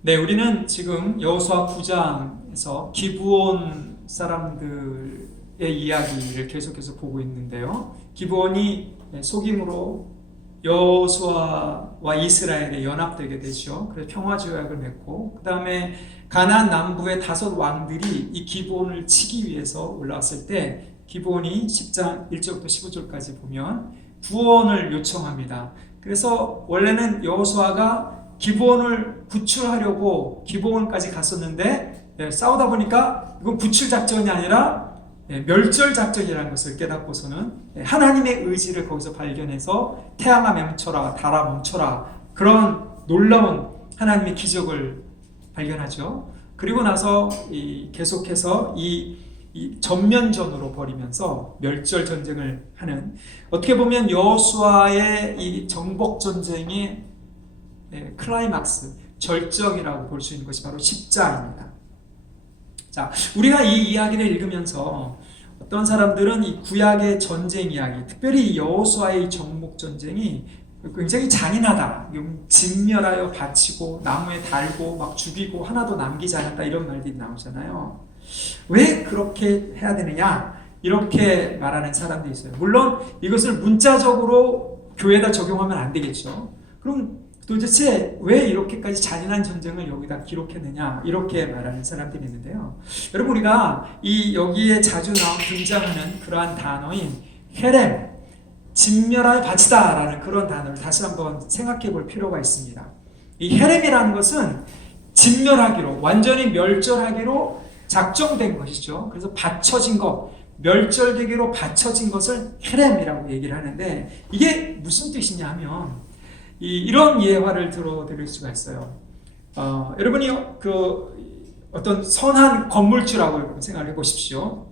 네, 우리는 지금 여호수아 9장에서 기브온 사람들의 이야기를 계속해서 보고 있는데요. 기브온이 속임으로 여호수아와 이스라엘에 연합되게 되죠. 그래서 평화조약을 맺고, 그 다음에 가나안 남부의 5 왕들이 이 기브온을 치기 위해서 올라왔을 때 기브온이 10장 1절부터 15절까지 보면 구원을 요청합니다. 그래서 원래는 여호수아가 기브온을 구출하려고 기브온까지 갔었는데 싸우다 보니까 이건 구출 작전이 아니라 멸절 작전이라는 것을 깨닫고서는 하나님의 의지를 거기서 발견해서 태양아 멈춰라, 달아 멈춰라, 그런 놀라운 하나님의 기적을 발견하죠. 그리고 나서 계속해서 이 전면전으로 벌이면서 멸절 전쟁을 하는, 어떻게 보면 여호수아의 이 정복 전쟁의 클라이막스, 절정이라고 볼 수 있는 것이 바로 십자입니다. 자, 우리가 이 이야기를 읽으면서 어떤 사람들은 이 구약의 전쟁 이야기, 특별히 여호수아의 정복 전쟁이 굉장히 잔인하다, 진멸하여 바치고 나무에 달고 막 죽이고 하나도 남기지 않았다, 이런 말들이 나오잖아요. 왜 그렇게 해야 되느냐, 이렇게 말하는 사람도 있어요. 물론 이것을 문자적으로 교회에다 적용하면 안 되겠죠. 그럼 도대체 왜 이렇게까지 잔인한 전쟁을 여기다 기록했느냐, 이렇게 말하는 사람들이 있는데요. 여러분, 우리가 여기에 자주 등장하는 그러한 단어인 헤렘, 진멸하여 바치다 라는 그런 단어를 다시 한번 생각해 볼 필요가 있습니다. 이 헤렘이라는 것은 진멸하기로, 완전히 멸절하기로 작정된 것이죠. 그래서 바쳐진 것, 멸절되기로 바쳐진 것을 헤렘이라고 얘기를 하는데, 이게 무슨 뜻이냐 하면 이런 예화를 들어드릴 수가 있어요. 여러분이 어떤 선한 건물주라고 생각을 해보십시오.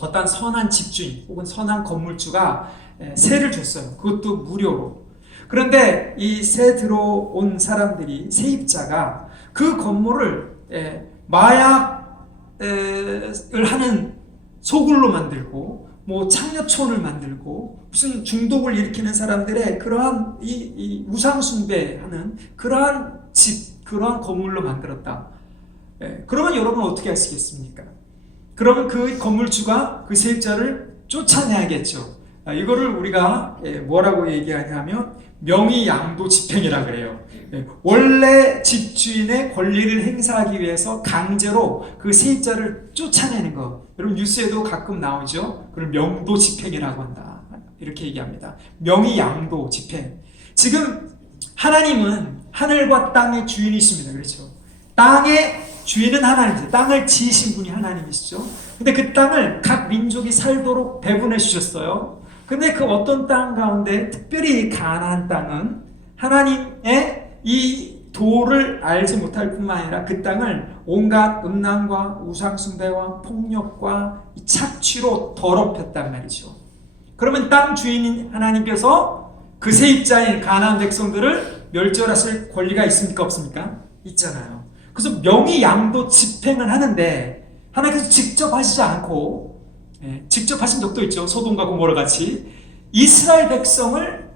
어떤 선한 집주인 혹은 선한 건물주가 세를 줬어요. 그것도 무료로. 그런데 이 세 들어온 사람들이, 세입자가 그 건물을 마약을 하는 소굴로 만들고, 창녀촌을 만들고, 무슨 중독을 일으키는 사람들의 그러한 이 우상 숭배하는 그러한 집, 그러한 건물로 만들었다. 그러면 여러분 어떻게 하시겠습니까? 그러면 그 건물주가 그 세입자를 쫓아내야겠죠. 이거를 우리가 뭐라고 얘기하냐면 명의양도 집행이라 그래요. 원래 집주인의 권리를 행사하기 위해서 강제로 그 세입자를 쫓아내는 것, 여러분 뉴스에도 가끔 나오죠. 그걸 명도 집행이라고 한다, 이렇게 얘기합니다. 명의양도 집행. 지금 하나님은 하늘과 땅의 주인이십니다. 그렇죠? 땅의 주인은 하나님이죠. 땅을 지으신 분이 하나님이시죠. 근데 그 땅을 각 민족이 살도록 배분해 주셨어요. 근데 그 어떤 땅 가운데, 특별히 가나안 땅은 하나님의 이 도를 알지 못할 뿐만 아니라 그 땅을 온갖 음란과 우상숭배와 폭력과 착취로 더럽혔단 말이죠. 그러면 땅 주인인 하나님께서 그 세입자인 가나안 백성들을 멸절하실 권리가 있습니까, 없습니까? 있잖아요. 그래서 명의양도 집행을 하는데, 하나님께서 직접 하시지 않고, 직접 하신 적도 있죠. 소돔과 고모라 같이 이스라엘 백성을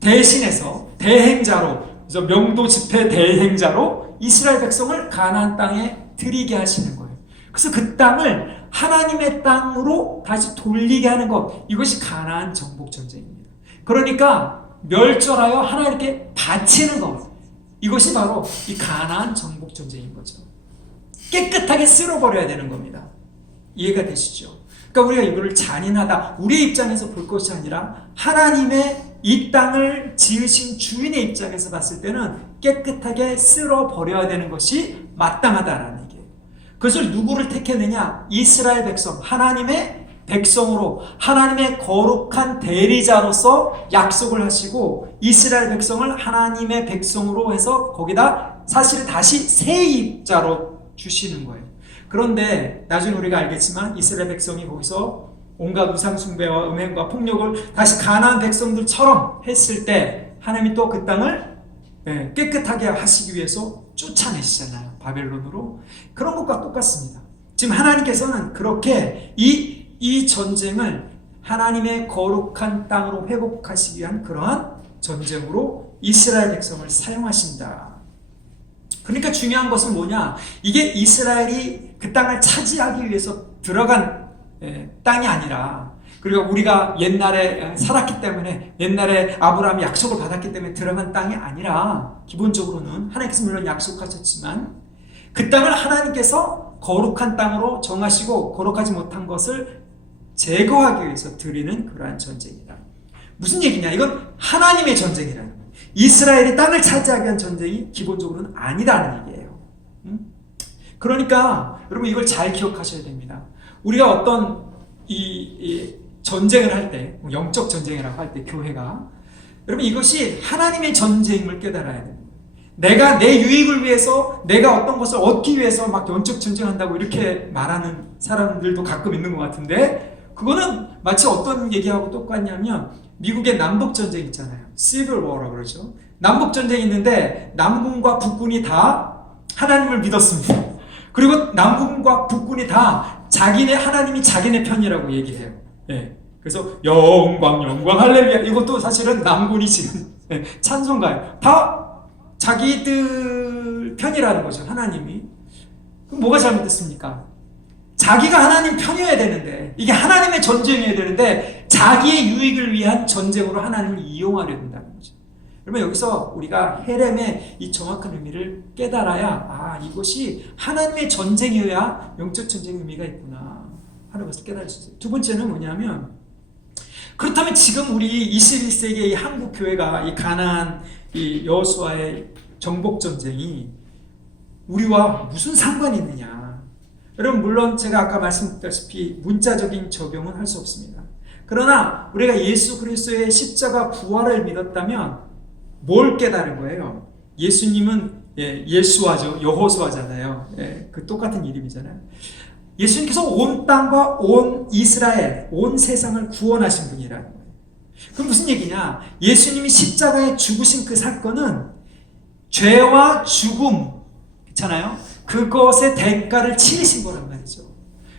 대신해서 대행자로, 그래서 명도 집회 대행자로 이스라엘 백성을 가나안 땅에 들이게 하시는 거예요. 그래서 그 땅을 하나님의 땅으로 다시 돌리게 하는 것, 이것이 가나안 정복 전쟁입니다. 그러니까 멸절하여 하나님께 바치는 것, 이것이 바로 이 가나안 정복 전쟁인 거죠. 깨끗하게 쓸어버려야 되는 겁니다. 이해가 되시죠? 그러니까 우리가 이거를 잔인하다, 우리의 입장에서 볼 것이 아니라 하나님의 이 땅을 지으신 주인의 입장에서 봤을 때는 깨끗하게 쓸어버려야 되는 것이 마땅하다라는 얘기예요. 그것을 누구를 택했느냐? 이스라엘 백성, 하나님의 백성으로, 하나님의 거룩한 대리자로서 약속을 하시고 이스라엘 백성을 하나님의 백성으로 해서 거기다 사실 다시 세입자로 주시는 거예요. 그런데 나중에 우리가 알겠지만 이스라엘 백성이 거기서 온갖 우상 숭배와 음행과 폭력을 다시 가나안 백성들처럼 했을 때 하나님이 또 그 땅을 깨끗하게 하시기 위해서 쫓아내시잖아요. 바벨론으로. 그런 것과 똑같습니다. 지금 하나님께서는 그렇게 이 전쟁을 하나님의 거룩한 땅으로 회복하시기 위한 그러한 전쟁으로 이스라엘 백성을 사용하신다. 그러니까 중요한 것은 뭐냐? 이게 이스라엘이 그 땅을 차지하기 위해서 들어간 땅이 아니라, 그리고 우리가 옛날에 살았기 때문에, 옛날에 아브라함이 약속을 받았기 때문에 들어간 땅이 아니라, 기본적으로는 하나님께서 물론 약속하셨지만 그 땅을 하나님께서 거룩한 땅으로 정하시고 거룩하지 못한 것을 제거하기 위해서 드리는 그러한 전쟁이다. 무슨 얘기냐? 이건 하나님의 전쟁이라는 거예요. 이스라엘이 땅을 차지하기 위한 전쟁이 기본적으로는 아니라는 얘기예요. 그러니까 여러분 이걸 잘 기억하셔야 됩니다. 우리가 어떤 이 전쟁을 할 때, 영적 전쟁이라고 할 때 교회가, 여러분 이것이 하나님의 전쟁임을 깨달아야 됩니다. 내가 내 유익을 위해서, 내가 어떤 것을 얻기 위해서 막 영적 전쟁한다고 이렇게 말하는 사람들도 가끔 있는 것 같은데, 그거는 마치 어떤 얘기하고 똑같냐면 미국의 남북전쟁 있잖아요. Civil War라고 그러죠. 남북전쟁이 있는데 남군과 북군이 다 하나님을 믿었습니다. 그리고 남군과 북군이 다 하나님이 자기네 편이라고 얘기해요. 예. 그래서 영광 할렐루야, 이것도 사실은 남군이 지금 찬송가예요. 다 자기들 편이라는 거죠. 하나님이. 그럼 뭐가 잘못됐습니까? 자기가 하나님 편이어야 되는데, 이게 하나님의 전쟁이어야 되는데 자기의 유익을 위한 전쟁으로 하나님을 이용하려 된다는 거죠. 그러면 여기서 우리가 헤렘의 이 정확한 의미를 깨달아야, 이것이 하나님의 전쟁이어야 영적 전쟁의 의미가 있구나 하는 것을 깨달을 수 있어요. 두 번째는 뭐냐면, 그렇다면 지금 우리 21세기의 한국 교회가 이 가나안, 이 여호수아의 정복 전쟁이 우리와 무슨 상관이 있느냐? 여러분 물론 제가 아까 말씀드렸다시피 문자적인 적용은 할 수 없습니다. 그러나 우리가 예수 그리스도의 십자가 부활을 믿었다면 뭘 깨달은 거예요? 예수님은 예수와죠, 여호수아잖아요. 그 똑같은 이름이잖아요. 예수님께서 온 땅과 온 이스라엘, 온 세상을 구원하신 분이라는 거예요. 그럼 무슨 얘기냐? 예수님이 십자가에 죽으신 그 사건은 죄와 죽음, 그렇잖아요? 그것의 대가를 치르신 거란 말이죠.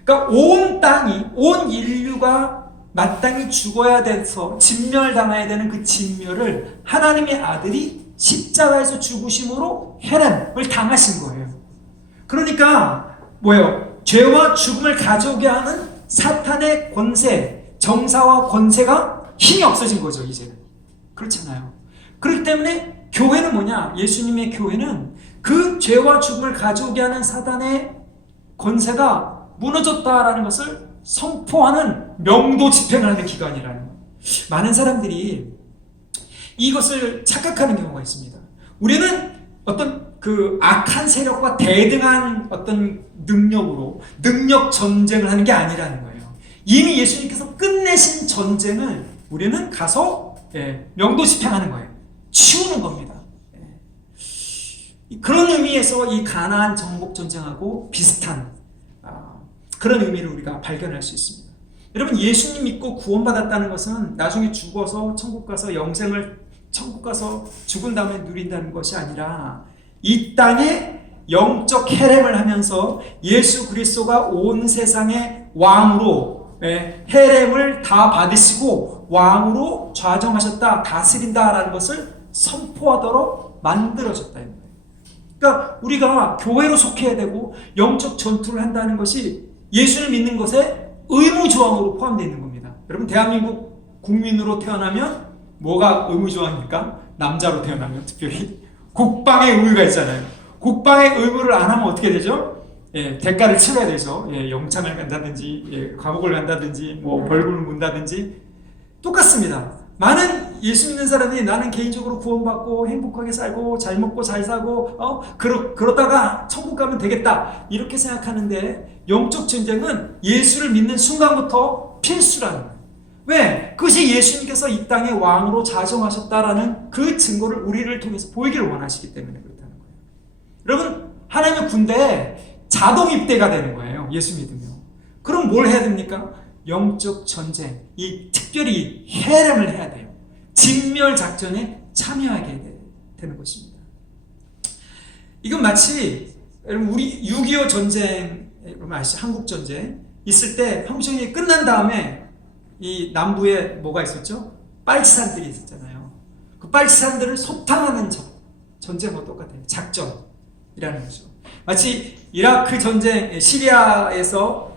그러니까 온 땅이, 온 인류가 마땅히 죽어야 돼서 진멸당해야 되는 그 진멸을 하나님의 아들이 십자가에서 죽으심으로 헤렘을 당하신 거예요. 그러니까 뭐예요? 죄와 죽음을 가져오게 하는 사탄의 권세, 정사와 권세가 힘이 없어진 거죠, 이제는. 그렇잖아요. 그렇기 때문에 교회는 뭐냐? 예수님의 교회는 그 죄와 죽음을 가져오게 하는 사단의 권세가 무너졌다라는 것을 선포하는 명도 집행을 하는 기관이라는 거예요. 많은 사람들이 이것을 착각하는 경우가 있습니다. 우리는 어떤 그 악한 세력과 대등한 어떤 능력으로 능력 전쟁을 하는 게 아니라는 거예요. 이미 예수님께서 끝내신 전쟁을 우리는 가서 명도 집행하는 거예요. 치우는 겁니다. 그런 의미에서 이 가나안 정복 전쟁하고 비슷한 그런 의미를 우리가 발견할 수 있습니다. 여러분 예수님 믿고 구원받았다는 것은 나중에 죽어서 천국 가서 영생을 천국 가서 죽은 다음에 누린다는 것이 아니라 이 땅에 영적 헤렘을 하면서 예수 그리스도가 온 세상의 왕으로 헤렘을 다 받으시고 왕으로 좌정하셨다, 다스린다라는 것을 선포하도록 만들어졌다는 거예요. 그러니까 우리가 교회로 속해야 되고 영적 전투를 한다는 것이 예수를 믿는 것에 의무조항으로 포함되어 있는 겁니다. 여러분 대한민국 국민으로 태어나면 뭐가 의무조항입니까? 남자로 태어나면 특별히 국방의 의무가 있잖아요. 국방의 의무를 안 하면 어떻게 되죠? 대가를 치러야 되죠. 영창을 간다든지 감옥을 간다든지 뭐 벌금을 문다든지 똑같습니다. 많은 예수 믿는 사람이 나는 개인적으로 구원받고 행복하게 살고 잘 먹고 잘 사고 그러다가 천국 가면 되겠다 이렇게 생각하는데, 영적 전쟁은 예수를 믿는 순간부터 필수라는 거예요. 왜? 그것이 예수님께서 이 땅의 왕으로 자정하셨다라는 그 증거를 우리를 통해서 보이기를 원하시기 때문에 그렇다는 거예요. 여러분 하나님의 군대에 자동 입대가 되는 거예요. 예수 믿으면. 그럼 뭘 해야 됩니까? 영적 전쟁, 이 특별히 헤렘을 해야 돼요. 진멸 작전에 참여하게 되는 것입니다. 이건 마치 여러분 우리 6.25 전쟁, 여러분 아시죠? 한국 전쟁 있을 때 한국 전쟁이 끝난 다음에 이 남부에 뭐가 있었죠? 빨치산들이 있었잖아요. 그 빨치산들을 소탕하는 전쟁과 똑같아요. 작전. 이라는 거죠. 마치 이라크 전쟁, 시리아에서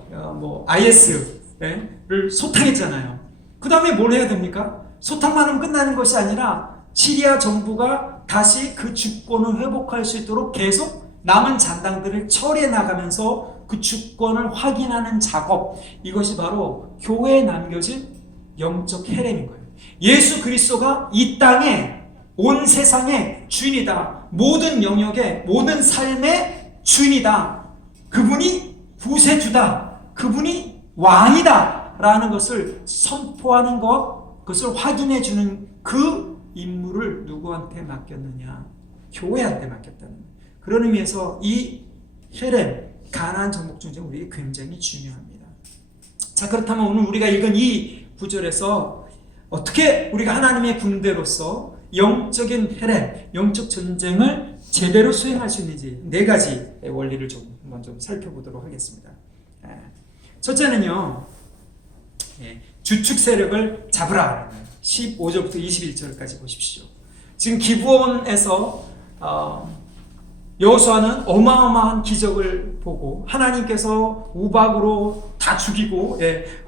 IS를 소탕했잖아요. 그 다음에 뭘 해야 됩니까? 소탕만 하면 끝나는 것이 아니라 시리아 정부가 다시 그 주권을 회복할 수 있도록 계속 남은 잔당들을 처리해 나가면서 그 주권을 확인하는 작업, 이것이 바로 교회에 남겨진 영적 헤렘인 거예요. 예수 그리스도가 이 땅에, 온 세상의 주인이다. 모든 영역의, 모든 삶의 주인이다. 그분이 구세주다. 그분이 왕이다. 라는 것을 선포하는 것, 그것을 확인해 주는 그 임무를 누구한테 맡겼느냐? 교회한테 맡겼다는 거예요. 그런 의미에서 이 헤렘, 가나안 정복 전쟁 우리에게 굉장히 중요합니다. 자, 그렇다면 오늘 우리가 읽은 이 구절에서 어떻게 우리가 하나님의 군대로서 영적인 헤렘, 영적 전쟁을 제대로 수행할 수 있는지 네 가지 원리를 한번 좀 살펴보도록 하겠습니다. 첫째는요, 주축 세력을 잡으라. 15절부터 21절까지 보십시오. 지금 기브온에서 여호수아는 어마어마한 기적을 보고 하나님께서 우박으로 다 죽이고,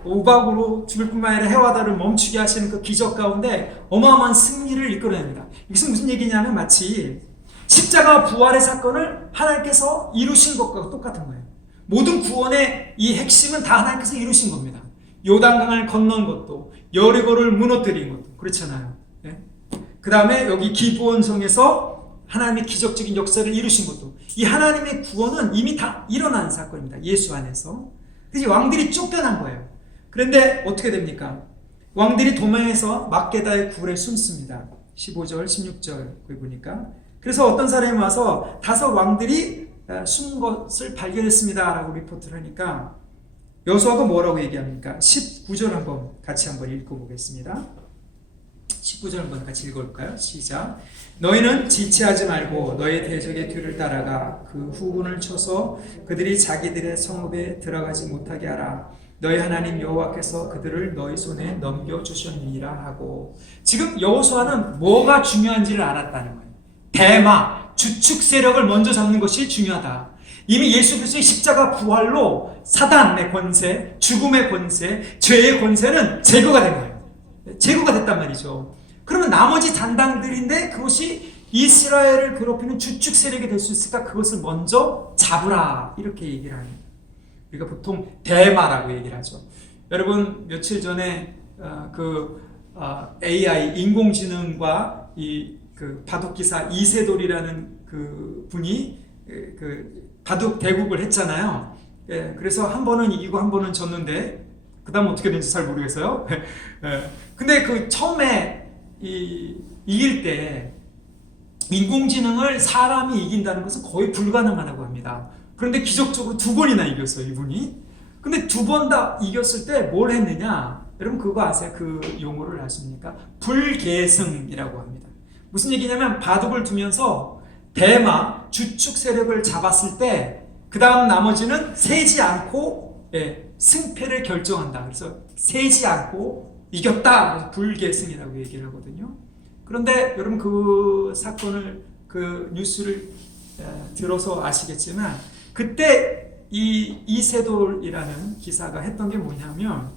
우박으로 죽일 뿐만 아니라 해와다를 멈추게 하시는 그 기적 가운데 어마어마한 승리를 이끌어냅니다. 이것은 무슨 얘기냐면 마치 십자가 부활의 사건을 하나님께서 이루신 것과 똑같은 거예요. 모든 구원의 이 핵심은 다 하나님께서 이루신 겁니다. 요단강을 건넌 것도, 여리고를 무너뜨린 것도 그렇잖아요. 그 다음에 여기 기브온 성에서 하나님의 기적적인 역사를 이루신 것도, 이 하나님의 구원은 이미 다 일어난 사건입니다. 예수 안에서. 그래서 왕들이 쫓겨난 거예요. 그런데 어떻게 됩니까? 왕들이 도망해서 막게다의 굴에 숨습니다. 15절, 16절 거기 보니까. 그래서 어떤 사람이 와서 5 왕들이 숨은 것을 발견했습니다 라고 리포트를 하니까 여호수아가 뭐라고 얘기합니까? 19절 같이 한번 읽어보겠습니다. 19절 한번 같이 읽어볼까요? 시작. 너희는 지체하지 말고 너희 대적의 뒤를 따라가 그 후군을 쳐서 그들이 자기들의 성읍에 들어가지 못하게 하라. 너희 하나님 여호와께서 그들을 너희 손에 넘겨주셨느니라 하고, 지금 여호수아는 뭐가 중요한지를 알았다는 거예요. 대마, 주축 세력을 먼저 잡는 것이 중요하다. 이미 예수 그리스도의 십자가 부활로 사단의 권세, 죽음의 권세, 죄의 권세는 제거가 된 거예요. 제거가 됐단 말이죠. 그러면 나머지 잔당들인데 그것이 이스라엘을 괴롭히는 주축 세력이 될 수 있을까? 그것을 먼저 잡으라, 이렇게 얘기를 합니다. 우리가 보통 대마라고 얘기를 하죠. 여러분 며칠 전에 AI 인공지능과 그 바둑기사 이세돌이라는 그 분이 바둑 대국을 했잖아요. 그래서 한 번은 이기고 한 번은 졌는데 그 다음 어떻게 된지 잘 모르겠어요. 근데 그 처음에 이길 때 인공지능을 사람이 이긴다는 것은 거의 불가능하다고 합니다. 그런데 기적적으로 2번이나 이겼어요, 이분이. 근데 2번 다 이겼을 때 뭘 했느냐? 여러분 그거 아세요? 그 용어를 아십니까? 불계승이라고 합니다. 무슨 얘기냐면 바둑을 두면서 대마, 주축 세력을 잡았을 때 그 다음 나머지는 세지 않고 승패를 결정한다. 그래서 세지 않고 이겼다. 불계승이라고 얘기를 하거든요. 그런데 여러분 그 사건을, 그 뉴스를 들어서 아시겠지만 그때 이 이세돌이라는 기사가 했던 게 뭐냐면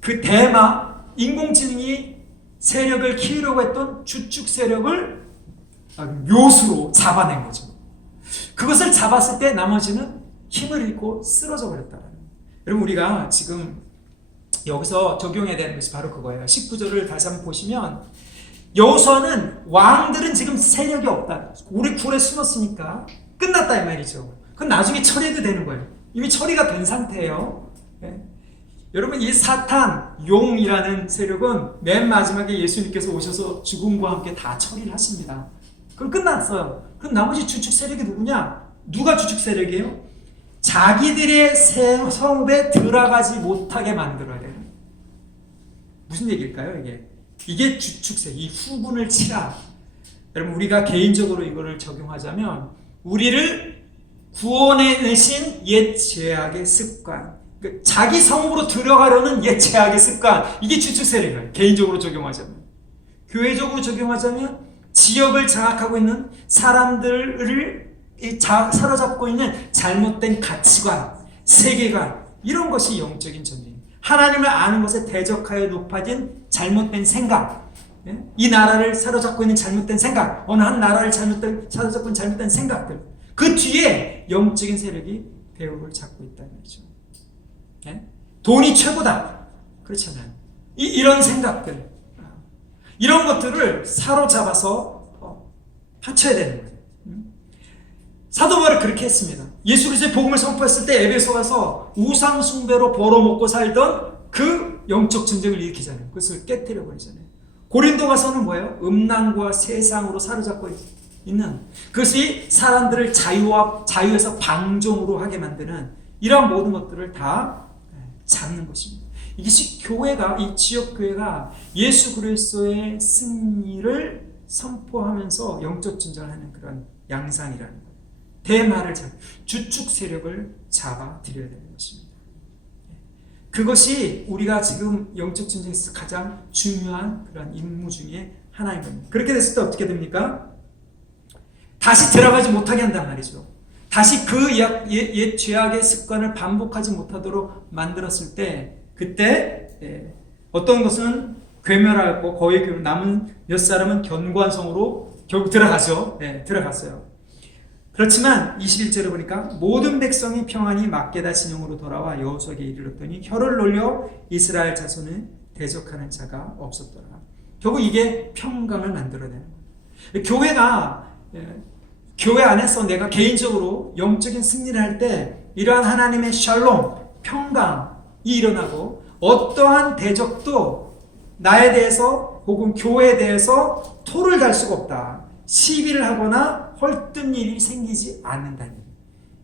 그 대마, 인공지능이 세력을 키우려고 했던 주축 세력을 묘수로 잡아낸 거죠. 그것을 잡았을 때 나머지는 힘을 잃고 쓰러져 버렸다는 거예요. 여러분 우리가 지금 여기서 적용해야 되는 것이 바로 그거예요. 19절을 다시 한번 보시면 여호수아는 왕들은 지금 세력이 없다. 우리 굴에 숨었으니까 끝났다 이 말이죠. 그건 나중에 처리해도 되는 거예요. 이미 처리가 된 상태예요. 여러분 이 사탄, 용이라는 세력은 맨 마지막에 예수님께서 오셔서 죽음과 함께 다 처리를 하십니다. 그럼 끝났어요. 그럼 나머지 주축 세력이 누구냐? 누가 주축 세력이에요? 자기들의 성읍에 들어가지 못하게 만들어야 돼요. 무슨 얘기일까요? 이게 주축 세력, 이 후군을 치라. 여러분 우리가 개인적으로 이거를 적용하자면 우리를 구원해내신 옛 죄악의 습관, 자기 성읍으로 들어가려는 옛 죄악의 습관, 이게 주축 세력이에요. 개인적으로 적용하자면. 교회적으로 적용하자면 지역을 장악하고 있는 사람들을 사로잡고 있는 잘못된 가치관, 세계관, 이런 것이 영적인 전쟁. 하나님을 아는 것에 대적하여 높아진 잘못된 생각, 이 나라를 사로잡고 있는 잘못된 생각, 어느 한 나라를 사로잡고 있는 잘못된 생각들, 그 뒤에 영적인 세력이 배후를 잡고 있다는 거죠. 돈이 최고다, 그렇잖아요. 이런 생각들, 이런 것들을 사로잡아서 합쳐야 되는 거예요. 사도 바울이 그렇게 했습니다. 예수 그리스도의 복음을 선포했을 때 에베소 가서 우상 숭배로 벌어먹고 살던 그 영적 전쟁을 일으키잖아요. 그것을 깨뜨려 버리잖아요. 고린도 가서는 뭐예요? 음란과 세상으로 사로잡고 있는, 그것이 사람들을 자유에서 방종으로 하게 만드는 이러한 모든 것들을 다 잡는 것입니다. 이것이 교회가, 이 지역 교회가 예수 그리스도의 승리를 선포하면서 영적 전쟁을 하는 그런 양상이라는 거예요. 대마를 주축 세력을 잡아들여야 되는 것입니다. 그것이 우리가 지금 영적 전쟁에서 가장 중요한 그런 임무 중에 하나인 겁니다. 그렇게 됐을 때 어떻게 됩니까? 다시 들어가지 못하게 한단 말이죠. 다시 그 옛 죄악의 습관을 반복하지 못하도록 만들었을 때, 그때 어떤 것은 괴멸하고 거의 남은 몇 사람은 견고한 성으로 결국 들어가죠. 들어갔어요. 그렇지만 21절에 보니까 모든 백성이 평안히 막게다 진영으로 돌아와 여호수아에게 이르렀더니 혀를 놀려 이스라엘 자손을 대적하는 자가 없었더라. 결국 이게 평강을 만들어내는 거예요. 교회가, 교회 안에서 내가 개인적으로 영적인 승리를 할 때 이러한 하나님의 샬롬, 평강이 일어나고 어떠한 대적도 나에 대해서 혹은 교회에 대해서 토를 달 수가 없다. 시비를 하거나 헐뜬 일이 생기지 않는다는,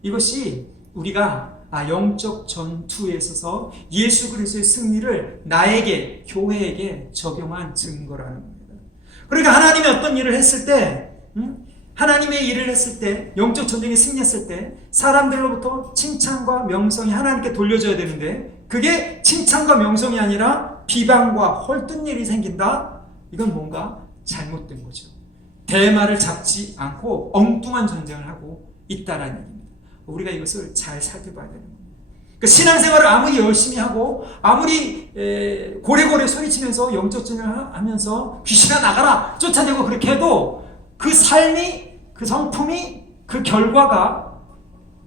이것이 우리가 영적 전투에 있어서 예수 그리스도의 승리를 나에게, 교회에게 적용한 증거라는 겁니다. 그러니까 하나님이 어떤 일을 했을 때, 하나님의 일을 했을 때, 영적 전쟁에 승리했을 때 사람들로부터 칭찬과 명성이 하나님께 돌려져야 되는데, 그게 칭찬과 명성이 아니라 비방과 헐뜬 일이 생긴다? 이건 뭔가 잘못된 거죠. 대마를 잡지 않고 엉뚱한 전쟁을 하고 있다라는 얘기입니다. 우리가 이것을 잘 살펴봐야 되는 겁니다. 그러니까 신앙생활을 아무리 열심히 하고 아무리 고래고래 소리치면서 영적 전쟁을 하면서 귀신아 나가라 쫓아내고 그렇게 해도 그 삶이, 그 성품이, 그 결과가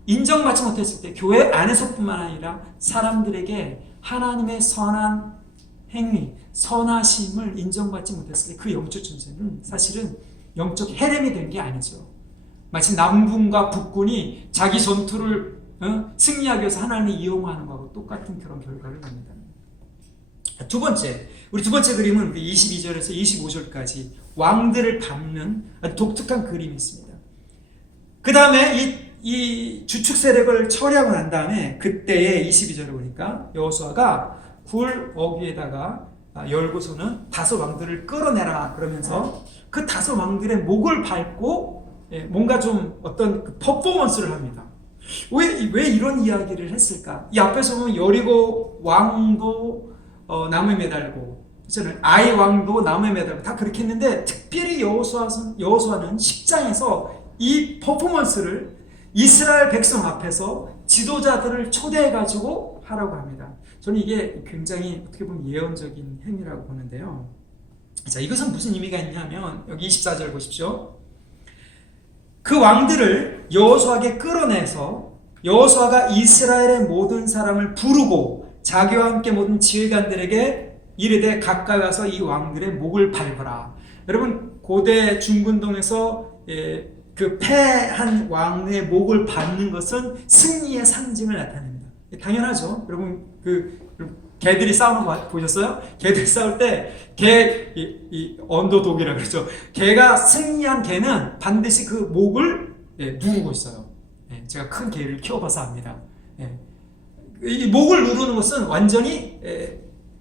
인정받지 못했을 때, 교회 안에서뿐만 아니라 사람들에게 하나님의 선한 행위, 선하심을 인정받지 못했을 때 그 영적 전쟁은 사실은 영적 해렘이 된 게 아니죠. 마치 남군과 북군이 자기 전투를 승리하기 위해서 하나님을 이용하는 것하고 똑같은 그런 결과를 냅니다. 우리 두 번째 그림은 22절에서 25절까지 왕들을 밟는 아주 독특한 그림이 있습니다. 그 다음에 이 주축 세력을 처리하고 난 다음에 그때의 22절을 보니까 여호수아가 굴 어귀에다가 열고서는 다섯 왕들을 끌어내라 그러면서 그 다섯 왕들의 목을 밟고 뭔가 좀 어떤 그 퍼포먼스를 합니다. 왜 이런 이야기를 했을까? 이 앞에서 보면 여리고 왕도 나무에 매달고, 아이 왕도 나무에 매달고 다 그렇게 했는데, 특별히 여호수아는 10장에서 이 퍼포먼스를 이스라엘 백성 앞에서 지도자들을 초대해가지고 하라고 합니다. 저는 이게 굉장히 어떻게 보면 예언적인 행위라고 보는데요. 자, 이것은 무슨 의미가 있냐면 여기 24절 보십시오. 그 왕들을 여호수아에게 끌어내서 여호수아가 이스라엘의 모든 사람을 부르고 자기와 함께 모든 지휘관들에게 이르되 가까이 와서 이 왕들의 목을 밟아라. 여러분, 고대 중근동에서 그 패한 왕의 목을 밟는 것은 승리의 상징을 나타냅니다. 당연하죠. 여러분, 개들이 싸우는 거 보셨어요? 개들이 싸울 때 이 언더독이라고 그러죠. 개가 승리한 개는 반드시 그 목을 누르고 있어요. 제가 큰 개를 키워봐서 압니다. 이 목을 누르는 것은 완전히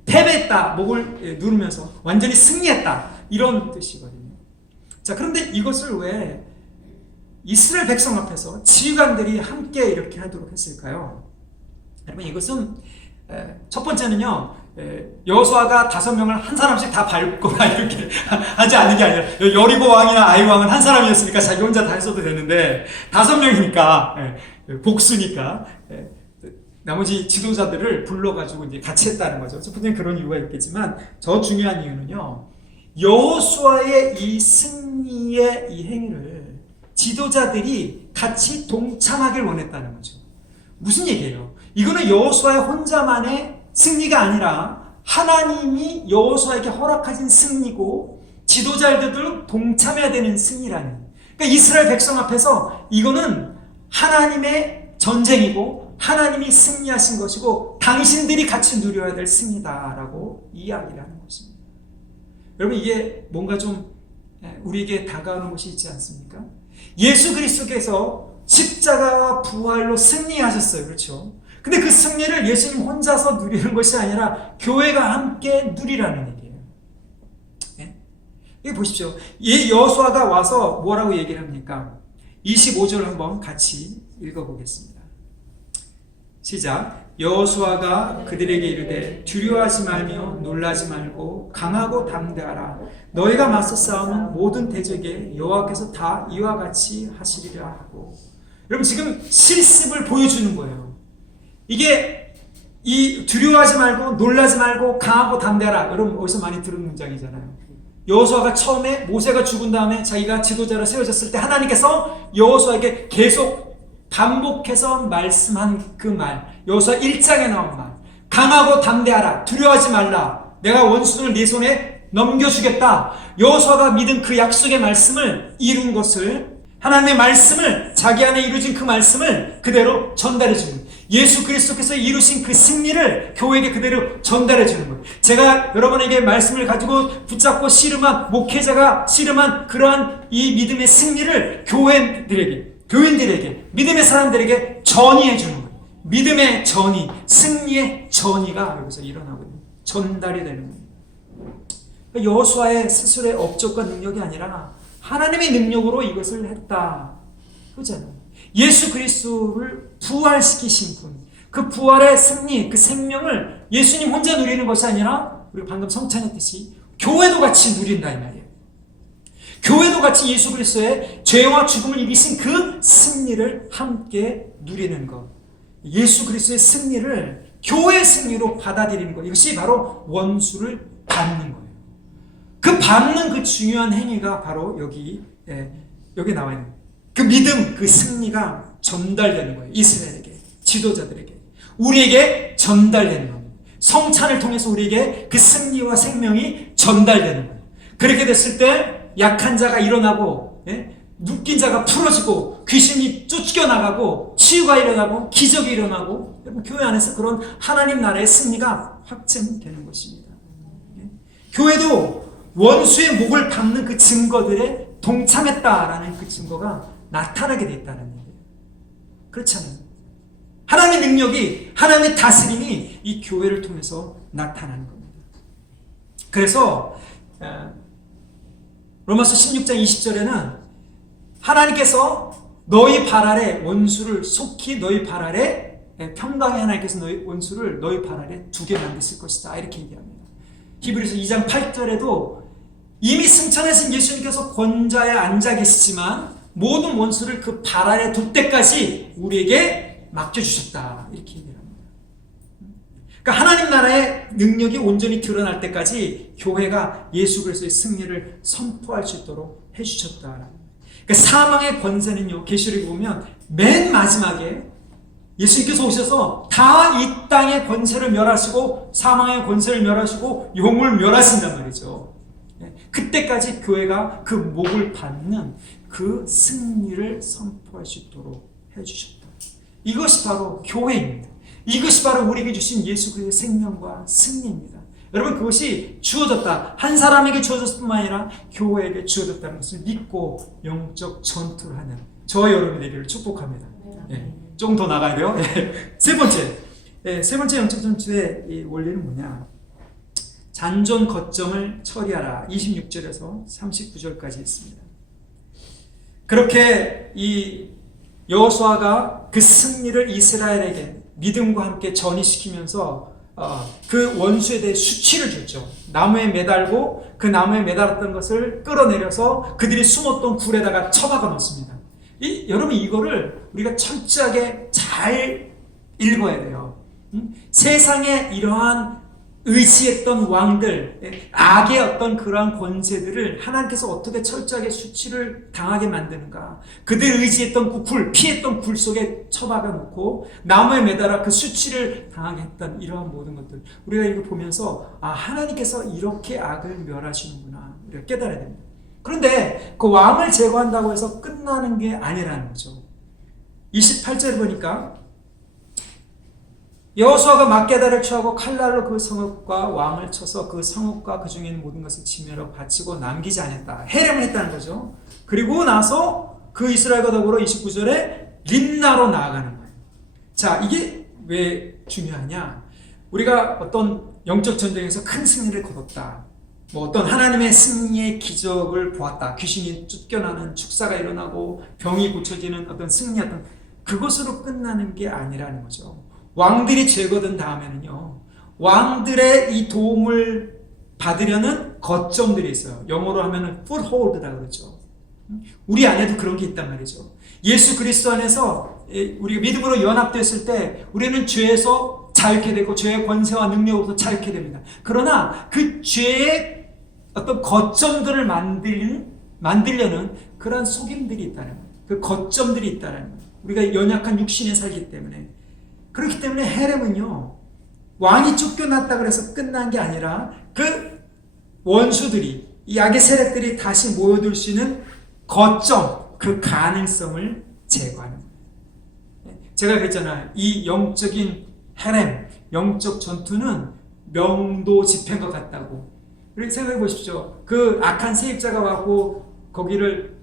패배했다, 목을 누르면서 완전히 승리했다, 이런 뜻이거든요. 자, 그런데 이것을 왜 이스라엘 백성 앞에서 지휘관들이 함께 이렇게 하도록 했을까요? 여러분, 이것은 첫 번째는요, 여호수아가 5명을 한 사람씩 다 밟거나 이렇게 하지 않는 게 아니라 여리고 왕이나 아이 왕은 한 사람이었으니까 자기 혼자 다 했어도 되는데 5명이니까 복수니까 나머지 지도자들을 불러가지고 이제 같이 했다는 거죠. 첫 번째는 그런 이유가 있겠지만 더 중요한 이유는요. 여호수아의 이 승리의 이 행위를 지도자들이 같이 동참하길 원했다는 거죠. 무슨 얘기예요? 이거는 여호수아의 혼자만의 승리가 아니라 하나님이 여호수아에게 허락하신 승리고 지도자들도 동참해야 되는 승리라는. 그러니까 이스라엘 백성 앞에서 이거는 하나님의 전쟁이고 하나님이 승리하신 것이고 당신들이 같이 누려야 될 승리다라고 이야기를 하는 것입니다. 여러분 이게 뭔가 좀 우리에게 다가오는 것이 있지 않습니까? 예수 그리스도께서 십자가와 부활로 승리하셨어요. 그렇죠? 근데 그 승리를 예수님 혼자서 누리는 것이 아니라 교회가 함께 누리라는 얘기예요. 여기 보십시오. 이 여호수아가 와서 뭐라고 얘기를 합니까? 25절 한번 같이 읽어보겠습니다. 시작. 여호수아가 그들에게 이르되 두려워하지 말며 놀라지 말고 강하고 담대하라. 너희가 맞서 싸우는 모든 대적에 여호와께서 다 이와 같이 하시리라 하고. 여러분 지금 실습을 보여주는 거예요. 이게 이 두려워하지 말고 놀라지 말고 강하고 담대하라. 여러분 어디서 많이 들은 문장이잖아요. 여호수아가 처음에 모세가 죽은 다음에 자기가 지도자로 세워졌을 때 하나님께서 여호수아에게 계속 반복해서 말씀한 그 말, 여호수아 1장에 나온 말, 강하고 담대하라, 두려워하지 말라, 내가 원수를 네 손에 넘겨주겠다. 여호수아가 믿은 그 약속의 말씀을 이룬 것을, 하나님의 말씀을, 자기 안에 이루어진 그 말씀을 그대로 전달해 주는 거예요. 예수 그리스도께서 이루신 그 승리를 교회에게 그대로 전달해 주는 거예요. 제가 여러분에게 말씀을 가지고 붙잡고 씨름한 목회자가 씨름한 그러한 이 믿음의 승리를 교인들에게, 믿음의 사람들에게 전이해 주는 거예요. 믿음의 전이, 승리의 전이가 여기서 일어나거든요. 전달이 되는 거예요. 여호수아의 스스로의 업적과 능력이 아니라 하나님의 능력으로 이것을 했다. 그렇잖아요. 예수 그리스도를 부활시키신 분, 그 부활의 승리, 그 생명을 예수님 혼자 누리는 것이 아니라 우리가 방금 성찬했듯이 교회도 같이 누린다 이 말이에요. 교회도 같이 예수 그리스도의 죄와 죽음을 이기신 그 승리를 함께 누리는 것. 예수 그리스도의 승리를 교회의 승리로 받아들이는 것. 이것이 바로 원수를 밟는 거예요. 그 밟는 그 중요한 행위가 바로 여기 나와 있는 거예요. 그 믿음, 그 승리가 전달되는 거예요. 이스라엘에게, 지도자들에게, 우리에게 전달되는 겁니다. 성찬을 통해서 우리에게 그 승리와 생명이 전달되는 거예요. 그렇게 됐을 때 약한 자가 일어나고, 묶인 자가 풀어지고, 귀신이 쫓겨나가고, 치유가 일어나고, 기적이 일어나고, 교회 안에서 그런 하나님 나라의 승리가 확증되는 것입니다. 교회도 원수의 목을 밟는 그 증거들에 동참했다라는 그 증거가 나타나게 돼 있다는 얘기예요. 그렇잖아요. 하나님의 능력이, 하나님의 다스림이 이 교회를 통해서 나타나는 겁니다. 그래서 로마서 16장 20절에는 하나님께서 너희 발 아래 원수를 속히 너희 발 아래 평강의 하나님께서 너희 원수를 너희 발 아래 두게 만드실 것이다 이렇게 얘기합니다. 히브리서 2장 8절에도 이미 승천하신 예수님께서 권좌에 앉아 계시지만 모든 원수를 그 발 아래 둘 때까지 우리에게 맡겨주셨다 이렇게 얘기합니다. 그러니까 하나님 나라의 능력이 온전히 드러날 때까지 교회가 예수 그리스도의 승리를 선포할 수 있도록 해주셨다. 그러니까 사망의 권세는요, 계시록에 보면 맨 마지막에 예수님께서 오셔서 다 이 땅의 권세를 멸하시고 사망의 권세를 멸하시고 용을 멸하신단 말이죠. 그때까지 교회가 그 목을 받는 그 승리를 선포할 수 있도록 해주셨다. 이것이 바로 교회입니다. 이것이 바로 우리에게 주신 예수 그리스도의 생명과 승리입니다. 여러분 그것이 주어졌다. 한 사람에게 주어졌을 뿐만 아니라 교회에게 주어졌다는 것을 믿고 영적 전투를 하는 저와 여러분이 되기를 축복합니다. 조금 더 나가야 돼요. 세 번째 영적 전투의 이 원리는 뭐냐? 잔존 거점을 처리하라. 26절에서 39절까지 있습니다. 그렇게 이 여호수아가 그 승리를 이스라엘에게 믿음과 함께 전이시키면서 그 원수에 대해 수치를 줬죠. 나무에 매달고 그 나무에 매달았던 것을 끌어내려서 그들이 숨었던 굴에다가 처박아 놓습니다. 여러분 이거를 우리가 철저하게 잘 읽어야 돼요. 세상에 이러한 의지했던 왕들, 악의 어떤 그러한 권세들을 하나님께서 어떻게 철저하게 수치를 당하게 만드는가. 그들 의지했던 그 굴, 피했던 굴 속에 처박아 놓고 나무에 매달아 그 수치를 당하게 했던 이러한 모든 것들, 우리가 이거 보면서 하나님께서 이렇게 악을 멸하시는구나 우리가 깨달아야 됩니다. 그런데 그 왕을 제거한다고 해서 끝나는 게 아니라는 거죠. 28절 보니까 여호수아가 막게다를 취하고 칼날로 그 성읍과 왕을 쳐서 그 성읍과 그 중에 있는 모든 것을 지면으로 바치고 남기지 않았다. 해렘을 했다는 거죠. 그리고 나서 그 이스라엘과 더불어 29절에 림나로 나아가는 거예요. 자, 이게 왜 중요하냐? 우리가 어떤 영적 전쟁에서 큰 승리를 거뒀다. 뭐 어떤 하나님의 승리의 기적을 보았다. 귀신이 쫓겨나는 축사가 일어나고 병이 고쳐지는 어떤 승리였던 그것으로 끝나는 게 아니라는 거죠. 왕들이 죄거든 다음에는요, 왕들의 이 도움을 받으려는 거점들이 있어요. 영어로 하면은 foothold라고 그러죠. 우리 안에도 그런 게 있단 말이죠. 예수 그리스도 안에서 우리가 믿음으로 연합됐을 때 우리는 죄에서 자유케 되고 죄의 권세와 능력으로서 자유케 됩니다. 그러나 그 죄의 어떤 거점들을 만들려는 그런 속임들이 있다는 거예요. 그 거점들이 있다는 거예요. 우리가 연약한 육신에 살기 때문에. 그렇기 때문에 헤렘은요, 왕이 쫓겨났다 그래서 끝난 게 아니라 그 원수들이, 이 악의 세력들이 다시 모여들 수 있는 거점, 그 가능성을 제거하는 거예요. 제가 그랬잖아요. 이 영적인 헤렘, 영적 전투는 명도 집회인 것 같다고. 그렇게 생각해 보십시오. 그 악한 세입자가 와고 거기를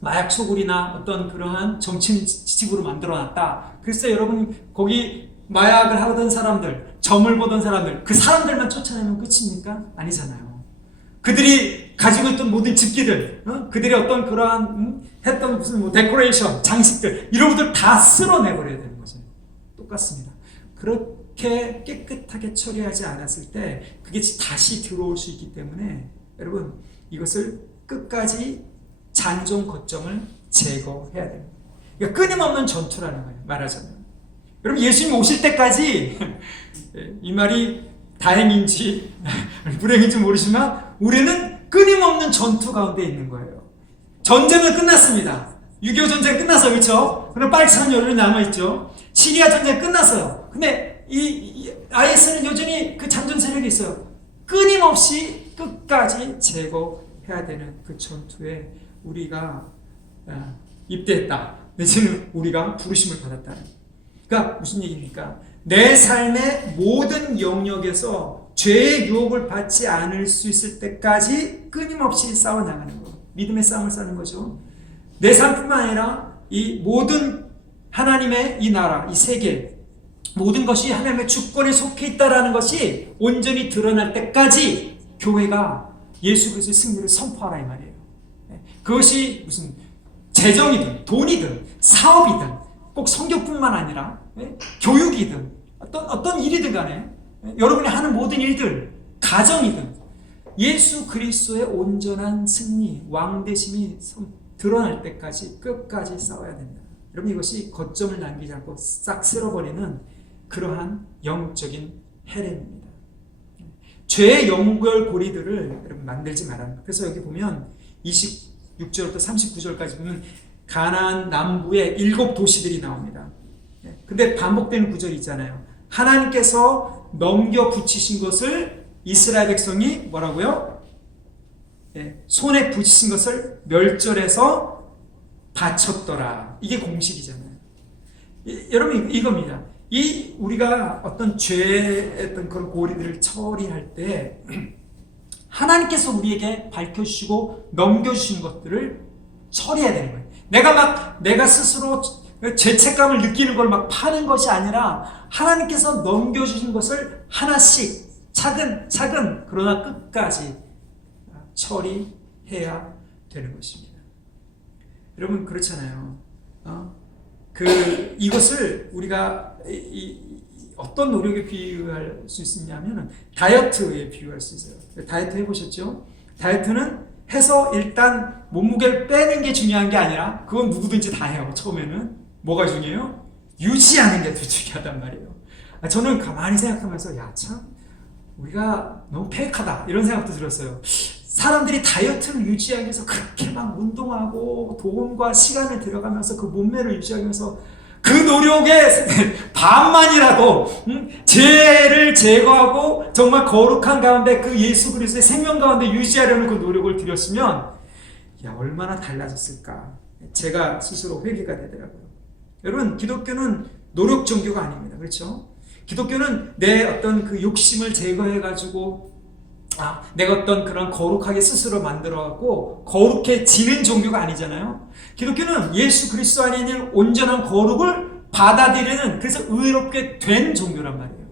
마약 소굴이나 어떤 그러한 정치 지집으로 만들어놨다. 글쎄 여러분, 거기 마약을 하던 사람들, 점을 보던 사람들, 그 사람들만 쫓아내면 끝입니까? 아니잖아요. 그들이 가지고 있던 모든 집기들, 그들이 어떤 그러한 했던 무슨 뭐 데코레이션, 장식들, 이런 것들 다 쓸어내버려야 되는 거죠. 똑같습니다. 그렇게 깨끗하게 처리하지 않았을 때 그게 다시 들어올 수 있기 때문에 여러분, 이것을 끝까지 잔존 거점을 제거해야 됩니다. 그러니까 끊임없는 전투라는 거예요. 말하자면. 여러분, 예수님 오실 때까지 이 말이 다행인지 불행인지 모르지만 우리는 끊임없는 전투 가운데 있는 거예요. 전쟁은 끝났습니다. 6.25 전쟁 끝나서, 그렇죠? 그럼 빨치산 여론이 남아있죠. 시리아 전쟁 끝났어요. 근데 이 IS는 여전히 그 잔존 세력이 있어요. 끊임없이 끝까지 제거해야 되는 그 전투에 우리가 입대했다. 내지는 우리가 부르심을 받았다. 그러니까 무슨 얘기입니까? 내 삶의 모든 영역에서 죄의 유혹을 받지 않을 수 있을 때까지 끊임없이 싸워나가는 거. 믿음의 싸움을 싸는 거죠. 내 삶뿐만 아니라 이 모든 하나님의 이 나라, 이 세계, 모든 것이 하나님의 주권에 속해 있다는 것이 온전히 드러날 때까지 교회가 예수 그리스도의 승리를 선포하라 이 말이에요. 그것이 무슨 재정이든 돈이든 사업이든 꼭 성교뿐만 아니라 교육이든 어떤 일이든 간에 여러분이 하는 모든 일들, 가정이든 예수 그리스도의 온전한 승리, 왕되심이 드러날 때까지 끝까지 싸워야 된다. 여러분, 이것이 거점을 남기지 않고 싹 쓸어버리는 그러한 영적인 헤렘입니다. 죄의 연결고리들을 여러분 만들지 말아요. 그래서 여기 보면 26절부터 39절까지 보면 가나안 남부의 7 도시들이 나옵니다. 근데 반복되는 구절이 있잖아요. 하나님께서 넘겨 붙이신 것을 이스라엘 백성이 뭐라고요? 손에 붙이신 것을 멸절해서 바쳤더라. 이게 공식이잖아요. 여러분, 이겁니다. 우리가 어떤 죄의 어떤 그런 고리들을 처리할 때 하나님께서 우리에게 밝혀주시고 넘겨주신 것들을 처리해야 되는 거예요. 내가 스스로 죄책감을 느끼는 걸 막 파는 것이 아니라 하나님께서 넘겨주신 것을 하나씩 차근차근 그러나 끝까지 처리해야 되는 것입니다. 여러분, 그렇잖아요. 이것을 우리가 어떤 노력에 비유할 수 있냐면 다이어트에 비유할 수 있어요. 다이어트 해보셨죠? 다이어트는 해서 일단 몸무게를 빼는 게 중요한 게 아니라, 그건 누구든지 다 해요. 처음에는 뭐가 중요해요? 유지하는 게 더 중요하단 말이에요. 저는 가만히 생각하면서 참 우리가 너무 페이크하다 이런 생각도 들었어요. 사람들이 다이어트를 유지하기 위해서 그렇게 막 운동하고 돈과 시간을 들여가면서 그 몸매를 유지하기 위해서 그 노력의 반만이라도 죄를 제거하고 정말 거룩한 가운데 그 예수 그리스도의 생명 가운데 유지하려는 그 노력을 들였으면 얼마나 달라졌을까. 제가 스스로 회개가 되더라고요. 여러분, 기독교는 노력 종교가 아닙니다. 그렇죠? 기독교는 내 어떤 그 욕심을 제거해가지고 내가 어떤 그런 거룩하게 스스로 만들어갖고 거룩해지는 종교가 아니잖아요. 기독교는 예수 그리스도 안에 있는 온전한 거룩을 받아들이는, 그래서 의롭게 된 종교란 말이에요.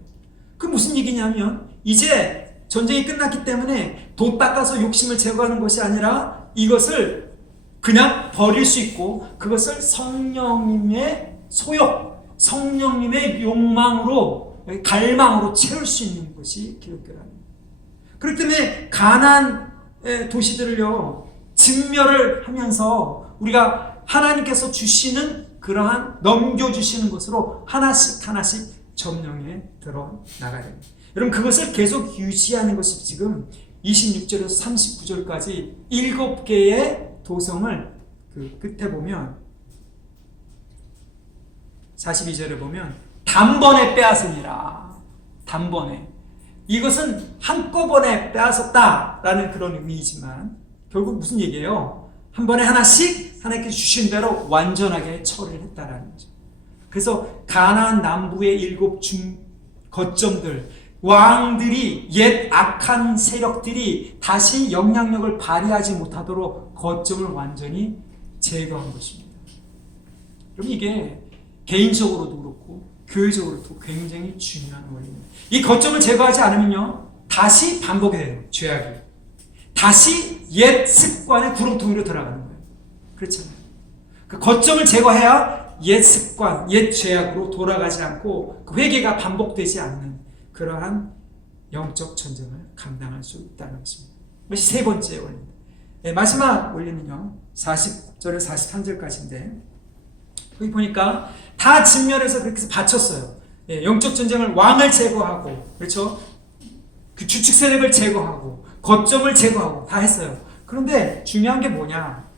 그 무슨 얘기냐면, 이제 전쟁이 끝났기 때문에 돈 닦아서 욕심을 제거하는 것이 아니라 이것을 그냥 버릴 수 있고, 그것을 성령님의 소욕, 성령님의 욕망으로, 갈망으로 채울 수 있는 것이 기독교라는 거예요. 그렇기 때문에 가나안의 도시들을요, 진멸을 하면서 우리가 하나님께서 주시는 그러한 넘겨주시는 것으로 하나씩 하나씩 점령에 들어 나가야 됩니다. 여러분, 그것을 계속 유지하는 것이 지금 26절에서 39절까지 7개의 도성을 그 끝에 보면, 42절에 보면 단번에 빼앗으니라. 단번에. 이것은 한꺼번에 빼앗았다라는 그런 의미이지만 결국 무슨 얘기예요? 한 번에 하나씩 하나님께 주신 대로 완전하게 처리를 했다라는 거죠. 그래서 가나안 남부의 7 거점들, 왕들이, 옛 악한 세력들이 다시 영향력을 발휘하지 못하도록 거점을 완전히 제거한 것입니다. 그럼 이게 개인적으로도 그렇고 교회적으로도 굉장히 중요한 원리입니다. 이 거점을 제거하지 않으면요, 다시 반복이 돼요. 죄악이. 다시 옛 습관의 구렁텅이로 들어가는 거예요. 그렇잖아요. 그 거점을 제거해야 옛 습관, 옛 죄악으로 돌아가지 않고 그 회개가 반복되지 않는 그러한 영적 전쟁을 감당할 수 있다는 것입니다. 이것이 세 번째 원리입니다. 마지막 원리는요, 40절에서 43절까지인데, 거기 보니까 다 진멸해서 그렇게 해서 바쳤어요. 영적 전쟁을, 왕을 제거하고, 그렇죠? 그 주축 세력을 제거하고, 거점을 제거하고 다 했어요. 그런데 중요한 게 뭐냐?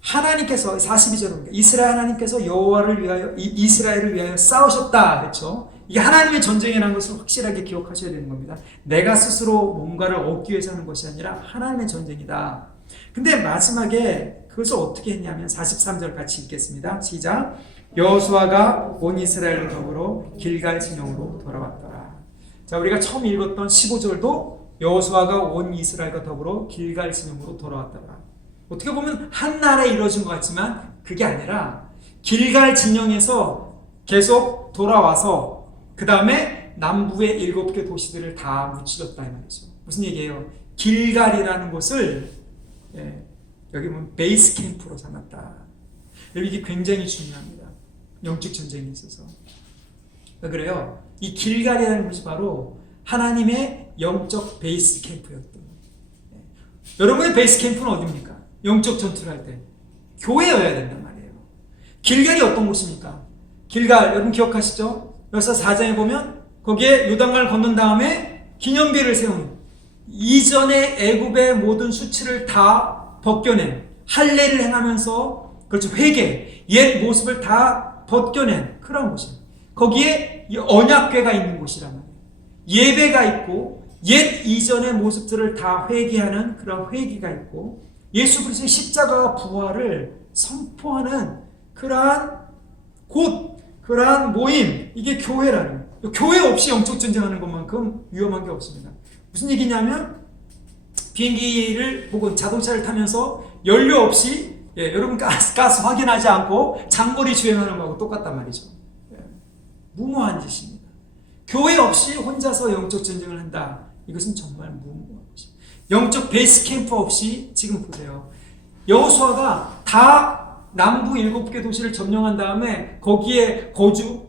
하나님께서 42절입니다. 이스라엘 하나님께서 여호와를 위하여, 이스라엘을 위하여 싸우셨다, 그렇죠? 이게 하나님의 전쟁이라는 것을 확실하게 기억하셔야 되는 겁니다. 내가 스스로 뭔가를 얻기 위해서 하는 것이 아니라 하나님의 전쟁이다. 근데 마지막에 그것을 어떻게 했냐면 43절 같이 읽겠습니다. 시작. 여호수아가 온 이스라엘과 더불어 길갈 진영으로 돌아왔더라. 자, 우리가 처음 읽었던 15절도 여호수아가 온 이스라엘과 더불어 길갈 진영으로 돌아왔더라. 어떻게 보면 한 날에 이루어진 것 같지만 그게 아니라 길갈 진영에서 계속 돌아와서 그 다음에 남부의 7개 도시들을 다 무찔렀다 이 말이죠. 무슨 얘기예요? 길갈이라는 곳을 여기 보면 베이스 캠프로 삼았다. 이게 굉장히 중요합니다. 영적 전쟁에 있어서. 그래요. 이 길갈이라는 곳이 바로 하나님의 영적 베이스 캠프였던 거예요. 여러분의 베이스 캠프는 어디입니까? 영적 전투를 할 때 교회여야 된단 말이에요. 길갈이 어떤 곳입니까? 길갈 여러분 기억하시죠? 여기서 4장에 보면 거기에 요단강을 건넌 다음에 기념비를 세운, 이전의 애굽의 모든 수치를 다 벗겨낸, 할례를 행하면서, 그렇죠, 회개, 옛 모습을 다 벗겨낸 그런 곳이에요. 거기에 언약궤가 있는 곳이란 말이에요. 예배가 있고 옛 이전의 모습들을 다 회개하는 그런 회개가 있고, 예수 그리스도의 십자가와 부활을 선포하는 그러한 곳, 그러한 모임, 이게 교회라는 거예요. 교회 없이 영적 전쟁하는 것만큼 위험한 게 없습니다. 무슨 얘기냐면 비행기를 혹은 자동차를 타면서 연료 없이 여러분 가스 확인하지 않고 장거리 주행하는 거하고 똑같단 말이죠. 무모한 짓입니다. 교회 없이 혼자서 영적 전쟁을 한다. 이것은 정말 무모한 것입니다. 영적 베이스 캠프 없이 지금 보세요. 여호수아가 다 남부 7개 도시를 점령한 다음에 거기에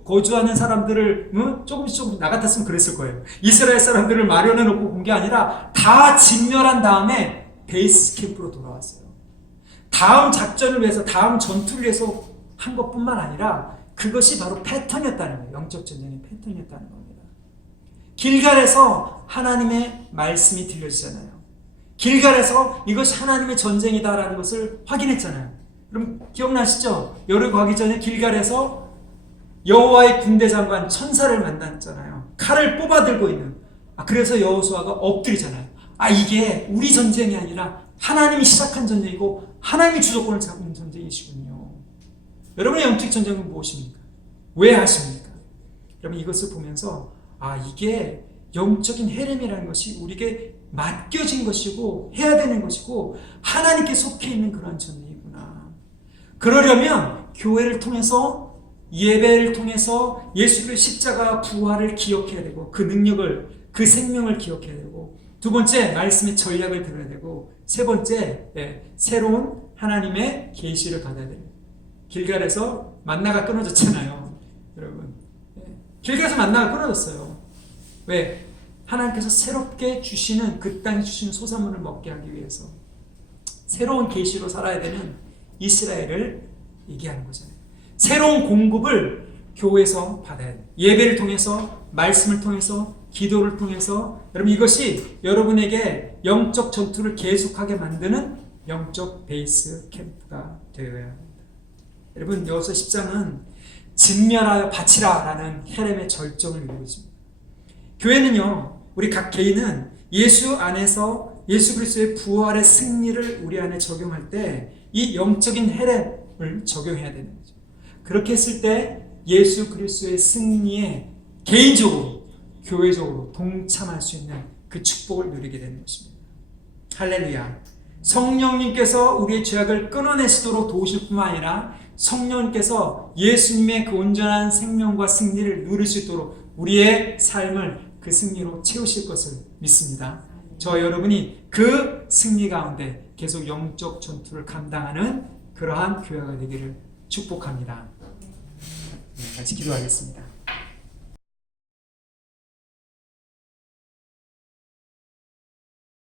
거주하는 사람들을 조금씩 나 같았으면 그랬을 거예요. 이스라엘 사람들을 마련해 놓고 온 게 아니라 다 진멸한 다음에 베이스 캠프로 돌아왔어요. 다음 작전을 위해서, 다음 전투를 위해서 한 것뿐만 아니라 그것이 바로 패턴이었다는 거예요. 영적 전쟁의 패턴이었다는 겁니다. 길갈에서 하나님의 말씀이 들려지잖아요. 길갈에서 이것이 하나님의 전쟁이다라는 것을 확인했잖아요. 그럼 기억나시죠? 여리고 가기 전에 길갈에서 여호와의 군대 장관 천사를 만났잖아요. 칼을 뽑아들고 있는. 그래서 여호수아가 엎드리잖아요. 이게 우리 전쟁이 아니라 하나님이 시작한 전쟁이고 하나님이 주도권을 잡는 전쟁이시군요. 여러분의 영적 전쟁은 무엇입니까? 왜 하십니까? 여러분 이것을 보면서 이게 영적인 헤렘이라는 것이 우리에게 맡겨진 것이고 해야 되는 것이고 하나님께 속해 있는 그러한 전쟁이구나. 그러려면 교회를 통해서, 예배를 통해서 예수 그리스도의 십자가 부활을 기억해야 되고 그 능력을, 그 생명을 기억해야 되고, 두 번째 말씀의 전략을 들어야 되고, 세 번째 새로운 하나님의 계시를 받아야 됩니다. 길갈에서 만나가 끊어졌잖아요. 여러분 길갈에서 만나가 끊어졌어요. 왜? 하나님께서 새롭게 주시는, 그 땅에 주시는 소산물을 먹게 하기 위해서 새로운 계시로 살아야 되는 이스라엘을 얘기하는 거잖아요. 새로운 공급을 교회에서 받아야 돼요. 예배를 통해서, 말씀을 통해서, 기도를 통해서. 여러분 이것이 여러분에게 영적 전투를 계속하게 만드는 영적 베이스 캠프가 되어야 합니다. 여러분 여호수아 10장은 진멸하여 바치라 라는 헤렘의 절정을 이루고 있습니다. 교회는요, 우리 각 개인은 예수 안에서 예수 그리스도의 부활의 승리를 우리 안에 적용할 때 이 영적인 헤렘을 적용해야 되는 거죠. 그렇게 했을 때 예수 그리스도의 승리에 개인적으로, 교회적으로 동참할 수 있는 그 축복을 누리게 되는 것입니다. 할렐루야. 성령님께서 우리의 죄악을 끊어내시도록 도우실 뿐만 아니라 성령님께서 예수님의 그 온전한 생명과 승리를 누릴 수 있도록 우리의 삶을 그 승리로 채우실 것을 믿습니다. 저 여러분이 그 승리 가운데 계속 영적 전투를 감당하는 그러한 교회가 되기를 축복합니다. 같이 기도하겠습니다.